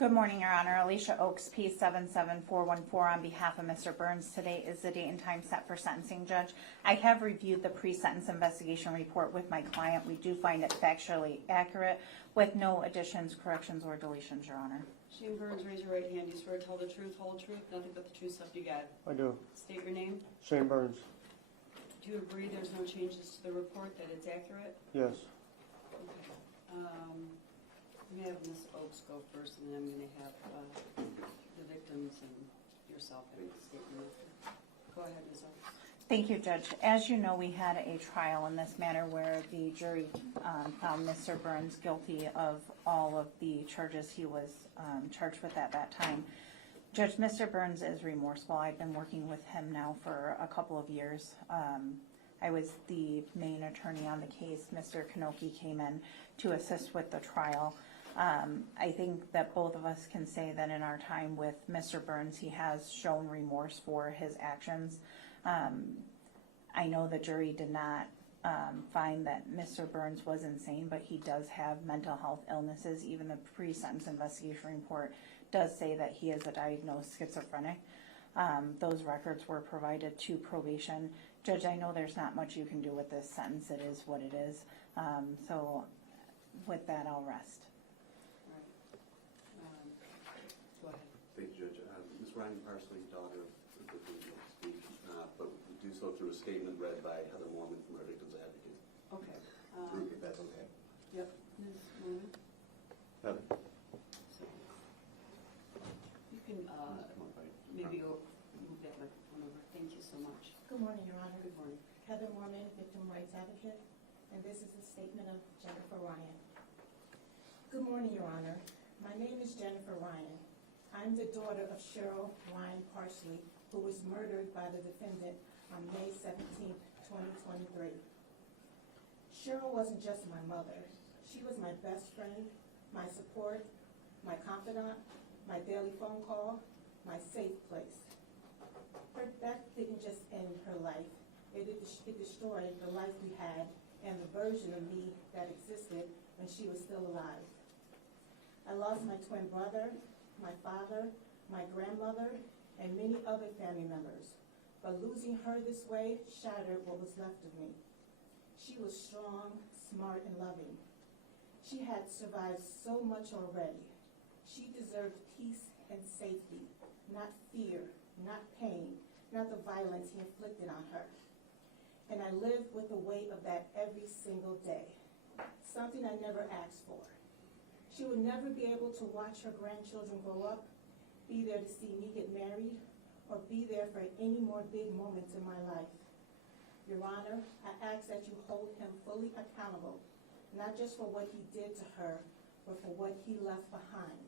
Good morning, Your Honor. Alicia Oaks, P77414 on behalf of Mr. Burns. Today is the date and time set for sentencing, Judge. I have reviewed the pre-sentence investigation report with my client. We do find it factually accurate with no additions, corrections, or deletions, Your Honor. Shane Burns, raise your right hand. You swear to tell the truth, whole truth, nothing but the truth, so help you God. I do. State your name. Shane Burns. Do you agree there's no changes to the report, that it's accurate? Yes. Okay. I'm going to have Ms. Oaks go first, and then I'm going to have the victims and yourself make a statement after. Go ahead, Ms. Oaks. Thank you, Judge. As you know, we had a trial in this matter where the jury found Mr. Burns guilty of all of the charges he was charged with at that time. Judge, Mr. Burns is remorseful. I've been working with him now for a couple of years. I was the main attorney on the case. Mr. Kanoki came in to assist with the trial. I think that both of us can say that in our time with Mr. Burns, he has shown remorse for his actions. I know the jury did not find that Mr. Burns was insane, but he does have mental health illnesses. Even the pre-sentence investigation report does say that he is a diagnosed schizophrenic. Those records were provided to probation. Judge, I know there's not much you can do with this sentence. It is what it is. So with that, I'll rest. Go ahead. Thank you, Judge. Ms. Ryan Parsley, daughter of the victim, will speak, but we do so through a statement read by Heather Mormon from our Victims Advocate Okay. group, if that's okay. Yep. Ms. Moon? Heather? So, you can maybe go move that microphone over. Thank you so much. Good morning, Your Honor. Good morning. Heather Mormon, Victim Rights Advocate, and this is a statement of Jennifer Ryan. Good morning, Your Honor. My name is Jennifer Ryan. I'm the daughter of Cheryl Ryan Parsley, who was murdered by the defendant on May 17, 2023. Cheryl wasn't just my mother. She was my best friend, my support, my confidant, my daily phone call, my safe place. Her death didn't just end her life. It destroyed the life we had and the version of me that existed when she was still alive. I lost my twin brother, my father, my grandmother, and many other family members. But losing her this way shattered what was left of me. She was strong, smart, and loving. She had survived so much already. She deserved peace and safety, not fear, not pain, not the violence he inflicted on her. And I lived with the weight of that every single day, something I never asked for. She would never be able to watch her grandchildren grow up, be there to see me get married, or be there for any more big moments in my life. Your Honor, I ask that you hold him fully accountable, not just for what he did to her, but for what he left behind,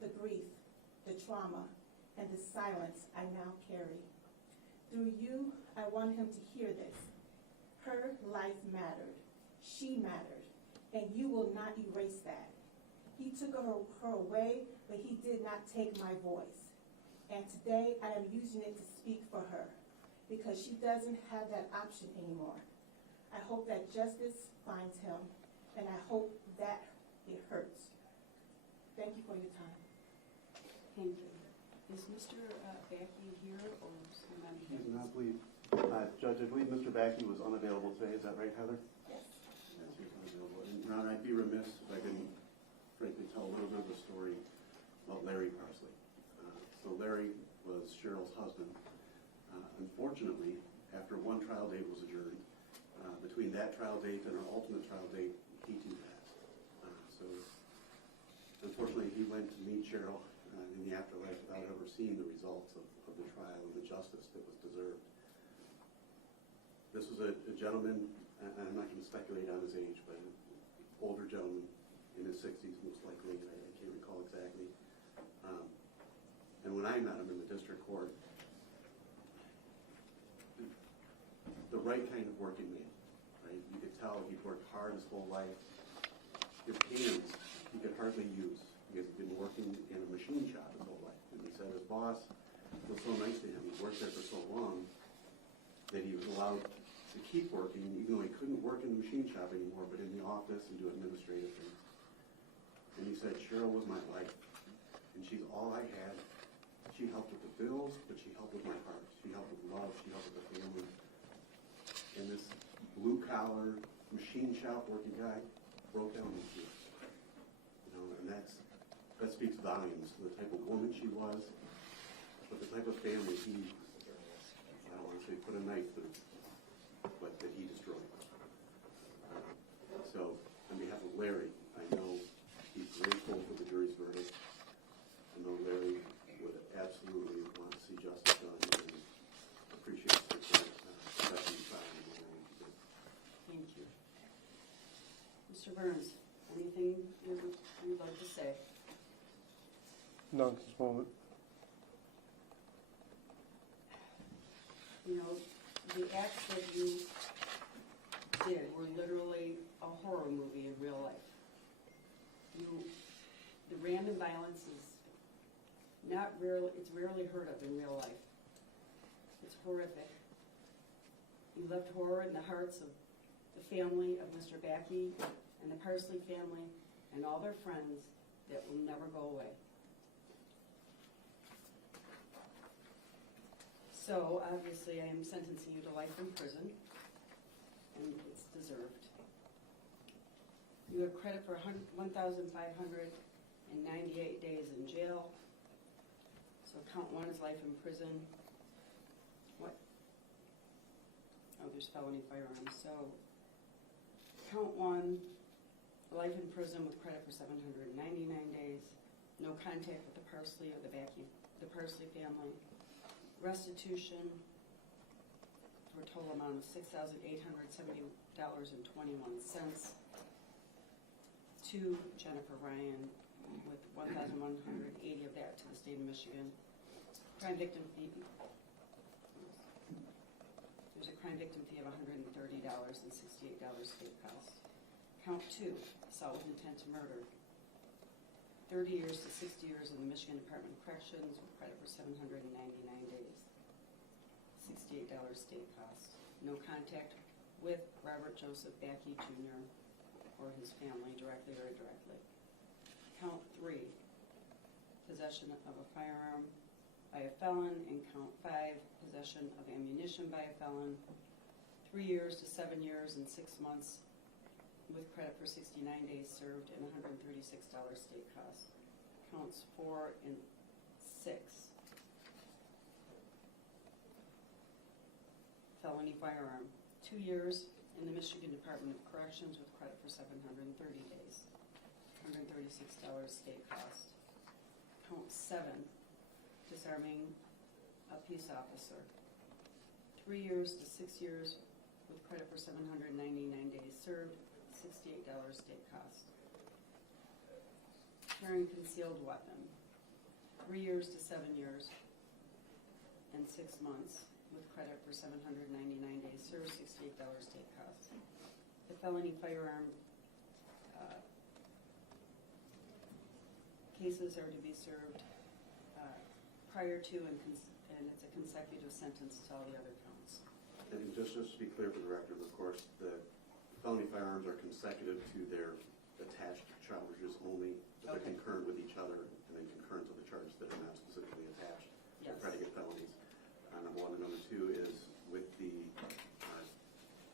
the grief, the trauma, and the silence I now carry. Through you, I want him to hear this. Her life mattered. She mattered. And you will not erase that. He took her away, but he did not take my voice. And today, I am using it to speak for her, because she doesn't have that option anymore. I hope that justice finds him, and I hope that it hurts. Thank you for your time. Thank you. Is Mr. Backey here, or is he not here? He does not believe. Judge, I believe Mr. Backey was unavailable today. Is that right, Heather? Yes. Yes, he was unavailable. And, Your Honor, I'd be remiss if I didn't frankly tell a little bit of a story about Larry Parsley. So Larry was Cheryl's husband. Unfortunately, after one trial date was adjourned, between that trial date and our ultimate trial date, he too passed. So unfortunately, he went to meet Cheryl in the afterlife without ever seeing the results of the trial and the justice that was deserved. This was a gentleman, and I'm not going to speculate on his age, but an older gentleman in his 60s, most likely. I can't recall exactly. And when I met him in the district court, the right kind of working man, right? You could tell he'd worked hard his whole life. His hands he could hardly use because he'd been working in a machine shop his whole life. And he said his boss was so nice to him, he worked there for so long, that he was allowed to keep working, even though he couldn't work in the machine shop anymore, but in the office and do administrative things. And he said, Cheryl was my life. and she's all I had. She helped with the bills, but she helped with my heart. She helped with love. She helped with the family. And this blue-collar, machine shop working guy broke down in tears. You know, and that speaks volumes to the type of woman she was, but the type of family he, I don't want to say put a knife through, but that he destroyed. So, on behalf of Larry, I know he's grateful for the jury's verdict. I know Larry would absolutely want to see justice done and appreciate the support, especially filing the Larry did. Thank you. Mr. Burns, anything you'd like to say? Not at this moment. You know, the acts that you did were literally a horror movie in real life. The random violence is it's rarely heard of in real life. It's horrific. You left horror in the hearts of the family of Mr. Backey and the Parsley family and all their friends that will never go away. So, obviously, I am sentencing you to life in prison, and it's deserved. You have credit for 1,598 days in jail. So count 1 is life in prison. What? Oh, there's felony firearms. So count 1, life in prison with credit for 799 days. No contact with the Parsley or the Parsley family. Restitution for a total amount of $6,870.21 to Jennifer Ryan, with $1,180 of that to the state of Michigan. Crime victim fee. There's a crime victim fee of $130 and $68 state cost. Count 2, assault with intent to murder. 30 years to 60 years in the Michigan Department of Corrections with credit for 799 days. $68 state cost. No contact with Robert Joseph Backey Jr. or his family, directly or indirectly. Count 3, possession of a firearm by a felon, and count 5, possession of ammunition by a felon. 3 years to 7 years and 6 months with credit for 69 days served and $136 state cost. Counts 4 and 6. Felony firearm. 2 years in the Michigan Department of Corrections with credit for 730 days. $136 state cost. Count 7, disarming a peace officer. 3 years to 6 years with credit for 799 days served, $68 state cost. Carrying concealed weapon. 3 years to 7 years and 6 months with credit for 799 days served, $68 state cost. The felony firearm cases are to be served prior to and it's a consecutive sentence to all the other counts. And just to be clear for the record, of course, the felony firearms are consecutive to their attached charges only, but they're concurrent with each other and then concurrent to the charges that are not specifically attached. Yes. Predicate felonies. Number 1 and number 2 is with the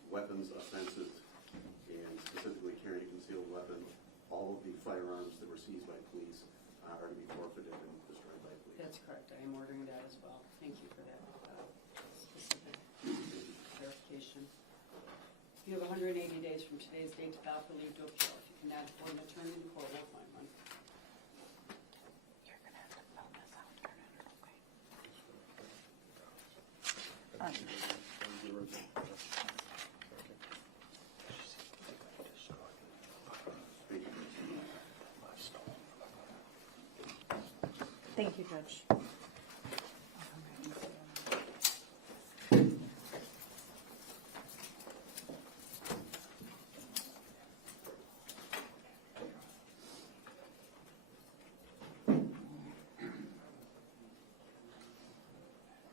weapons offenses and specifically carrying a concealed weapon, all of the firearms that were seized by police are to be forfeited and destroyed by police. That's correct. I am ordering that as well. Thank you for that specific clarification. You have 180 days from today's date to file for leave to appeal. If you cannot afford an attorney, the court will find one. You're going to have to fill this out. Turn it okay. Thank you, Judge.